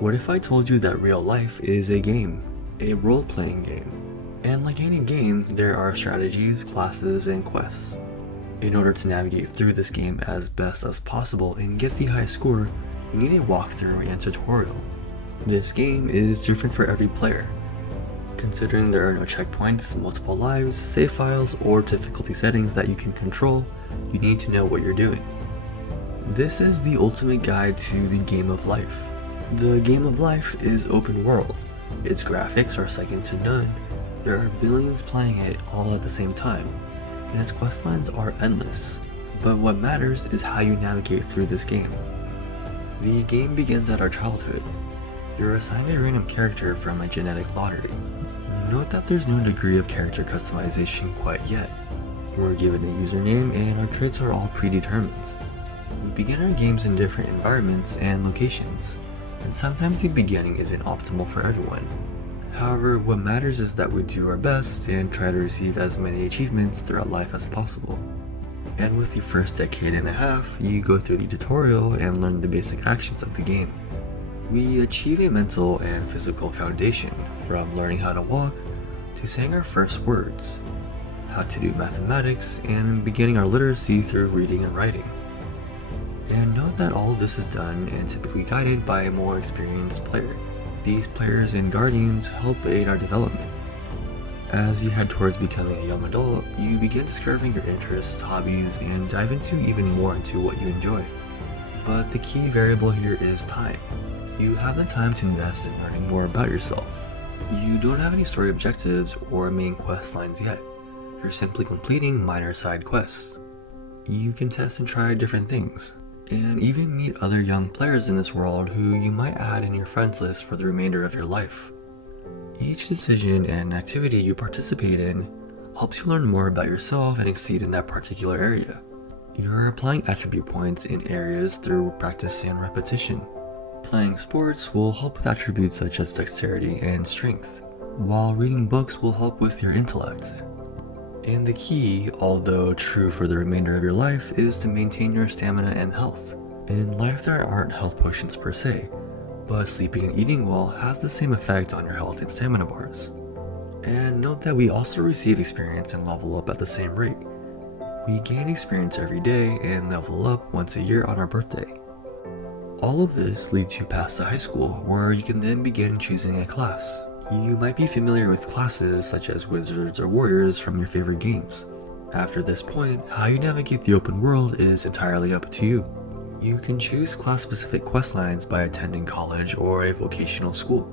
What if I told you that real life is a game, a role-playing game? And like any game, there are strategies, classes, and quests. In order to navigate through this game as best as possible and get the high score, you need a walkthrough and tutorial. This game is different for every player. Considering there are no checkpoints, multiple lives, save files, or difficulty settings that you can control, you need to know what you're doing. This is the ultimate guide to the game of life. The game of life is open world. Its graphics are second to none. There are billions playing it all at the same time, and its questlines are endless. But what matters is how you navigate through this game. The game begins at our childhood. You're assigned a random character from a genetic lottery. Note that there's no degree of character customization quite yet. We're given a username and our traits are all predetermined. We begin our games in different environments and locations, and sometimes the beginning isn't optimal for everyone. However, what matters is that we do our best and try to receive as many achievements throughout life as possible. And with the first decade and a half, you go through the tutorial and learn the basic actions of the game. We achieve a mental and physical foundation, from learning how to walk to saying our first words, how to do mathematics, and beginning our literacy through reading and writing. And note that all of this is done and typically guided by a more experienced player. These players and guardians help aid our development. As you head towards becoming a young adult, you begin discovering your interests, hobbies, and dive even more into what you enjoy. But the key variable here is time. You have the time to invest in learning more about yourself. You don't have any story objectives or main quest lines yet. You're simply completing minor side quests. You can test and try different things, and even meet other young players in this world who you might add in your friends list for the remainder of your life. Each decision and activity you participate in helps you learn more about yourself and exceed in that particular area. You're applying attribute points in areas through practice and repetition. Playing sports will help with attributes such as dexterity and strength, while reading books will help with your intellect. And the key, although true for the remainder of your life, is to maintain your stamina and health. In life there aren't health potions per se, but sleeping and eating well has the same effect on your health and stamina bars. And note that we also receive experience and level up at the same rate. We gain experience every day and level up once a year on our birthday. All of this leads you past the high school, where you can then begin choosing a class. You might be familiar with classes such as wizards or warriors from your favorite games. After this point, how you navigate the open world is entirely up to you. You can choose class-specific questlines by attending college or a vocational school.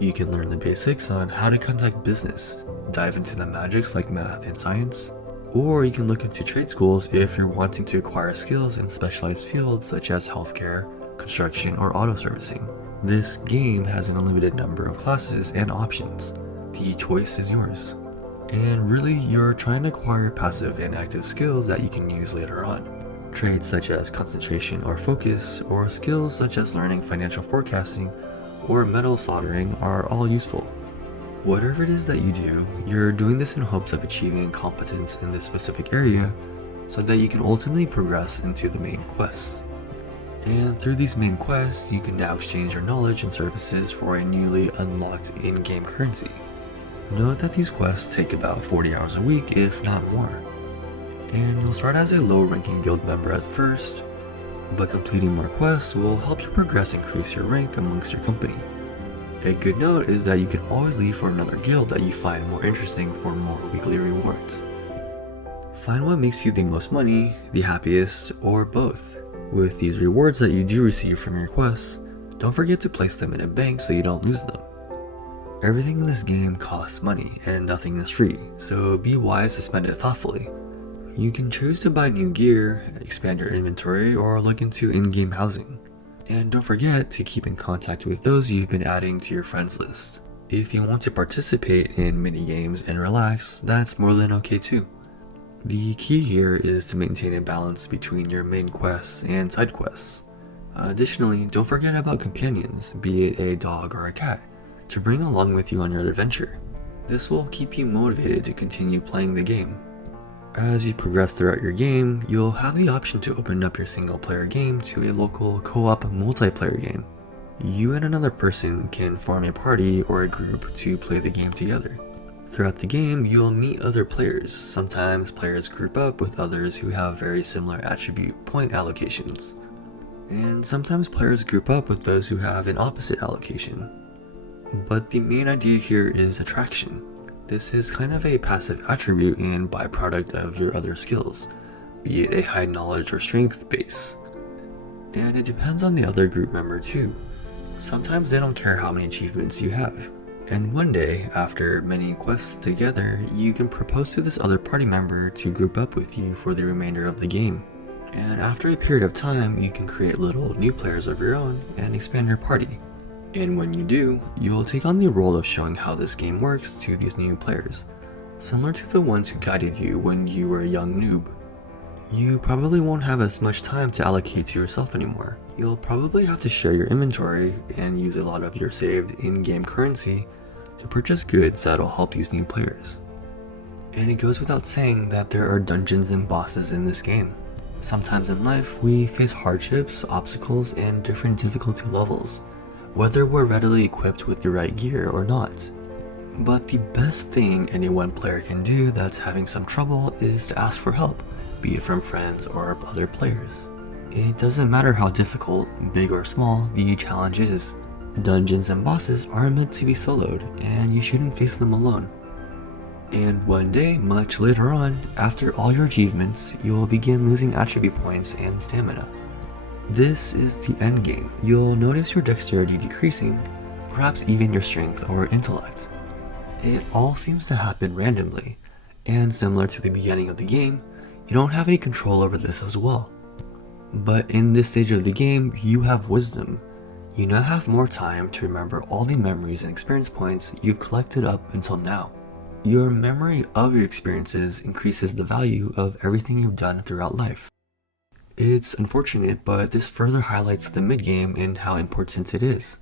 You can learn the basics on how to conduct business, dive into the magics like math and science, or you can look into trade schools if you're wanting to acquire skills in specialized fields such as healthcare, construction, or auto servicing. This game has an unlimited number of classes and options. The choice is yours. And really, you're trying to acquire passive and active skills that you can use later on. Traits such as concentration or focus, or skills such as learning financial forecasting or metal soldering are all useful. Whatever it is that you do, you're doing this in hopes of achieving competence in this specific area so that you can ultimately progress into the main quests. And through these main quests, you can now exchange your knowledge and services for a newly unlocked in-game currency. Note that these quests take about 40 hours a week, if not more. And you'll start as a low-ranking guild member at first, but completing more quests will help you progress and increase your rank amongst your company. A good note is that you can always leave for another guild that you find more interesting for more weekly rewards. Find what makes you the most money, the happiest, or both. With these rewards that you do receive from your quests, don't forget to place them in a bank so you don't lose them. Everything in this game costs money and nothing is free, so be wise to spend it thoughtfully. You can choose to buy new gear, expand your inventory, or look into in-game housing. And don't forget to keep in contact with those you've been adding to your friends list. If you want to participate in mini games and relax, that's more than okay too. The key here is to maintain a balance between your main quests and side quests. Additionally, don't forget about companions, be it a dog or a cat, to bring along with you on your adventure. This will keep you motivated to continue playing the game. As you progress throughout your game, you'll have the option to open up your single player game to a local co-op multiplayer game. You and another person can form a party or a group to play the game together. Throughout the game, you'll meet other players. Sometimes players group up with others who have very similar attribute point allocations. And sometimes players group up with those who have an opposite allocation. But the main idea here is attraction. This is kind of a passive attribute and byproduct of your other skills, be it a high knowledge or strength base. And it depends on the other group member too. Sometimes they don't care how many achievements you have. And one day, after many quests together, you can propose to this other party member to group up with you for the remainder of the game. And after a period of time, you can create little new players of your own and expand your party. And when you do, you'll take on the role of showing how this game works to these new players, similar to the ones who guided you when you were a young noob. You probably won't have as much time to allocate to yourself anymore. You'll probably have to share your inventory and use a lot of your saved in-game currency to purchase goods that'll help these new players. And it goes without saying that there are dungeons and bosses in this game. Sometimes in life, we face hardships, obstacles, and different difficulty levels, whether we're readily equipped with the right gear or not. But the best thing any one player can do that's having some trouble is to ask for help, be it from friends or other players. It doesn't matter how difficult, big or small, the challenge is. Dungeons and bosses are meant to be soloed, and you shouldn't face them alone. And one day, much later on, after all your achievements, you'll begin losing attribute points and stamina. This is the end game. You'll notice your dexterity decreasing, perhaps even your strength or intellect. It all seems to happen randomly, and similar to the beginning of the game, you don't have any control over this as well. But in this stage of the game, you have wisdom. You now have more time to remember all the memories and experience points you've collected up until now. Your memory of your experiences increases the value of everything you've done throughout life. It's unfortunate, but this further highlights the mid-game and how important it is.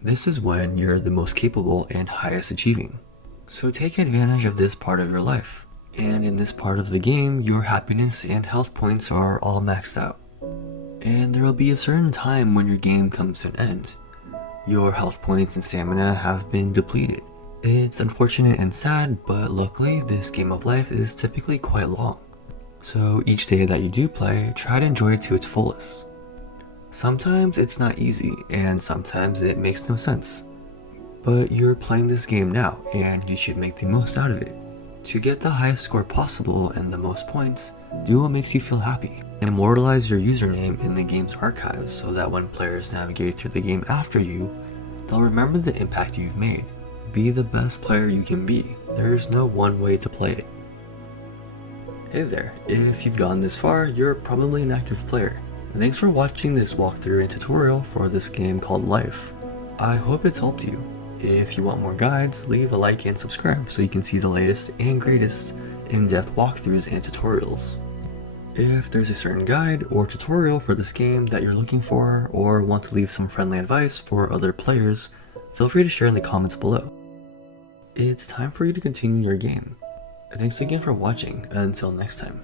This is when you're the most capable and highest achieving. So take advantage of this part of your life. And in this part of the game, your happiness and health points are all maxed out. And there will be a certain time when your game comes to an end. Your health points and stamina have been depleted. It's unfortunate and sad, but luckily this game of life is typically quite long. So each day that you do play, try to enjoy it to its fullest. Sometimes it's not easy, and sometimes it makes no sense. But you're playing this game now, and you should make the most out of it. To get the highest score possible and the most points, do what makes you feel happy, and immortalize your username in the game's archives so that when players navigate through the game after you, they'll remember the impact you've made. Be the best player you can be. There's no one way to play it. Hey there, if you've gotten this far, you're probably an active player. And thanks for watching this walkthrough and tutorial for this game called Life. I hope it's helped you. If you want more guides, leave a like and subscribe so you can see the latest and greatest in-depth walkthroughs and tutorials. If there's a certain guide or tutorial for this game that you're looking for, or want to leave some friendly advice for other players, feel free to share in the comments below. It's time for you to continue your game. Thanks again for watching. Until next time.